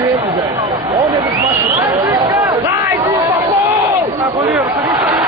dele, velho. Olha eles machucados. Vai, Gupa, pô! Ah, goleiro, você nem saiu.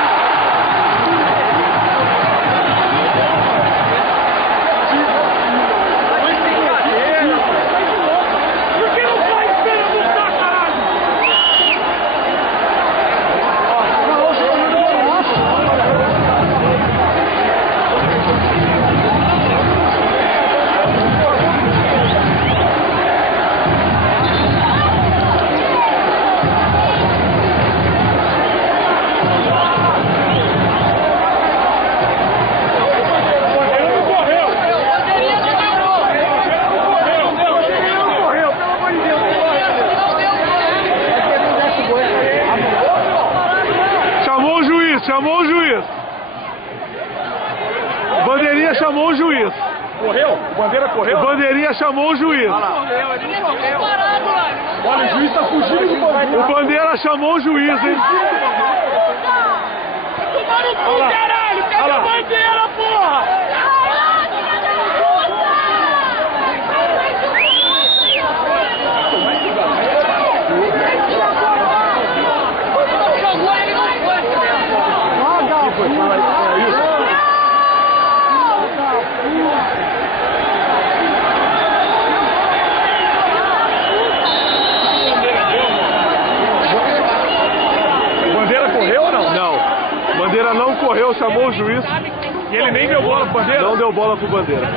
Chamou o juiz. Bandeirinha chamou o juiz. Correu? O Bandeira correu? Bandeirinha chamou o juiz. Olha, o juiz tá fugindo do Bandeira. O Bandeira chamou o juiz, hein? Tomar no cu, caralho! Cadê a Bandeira, porra? Bandeira correu ou não? Não. Bandeira não correu, chamou o juiz. E ele nem deu bola pro Bandeira? Não deu bola pro Bandeira.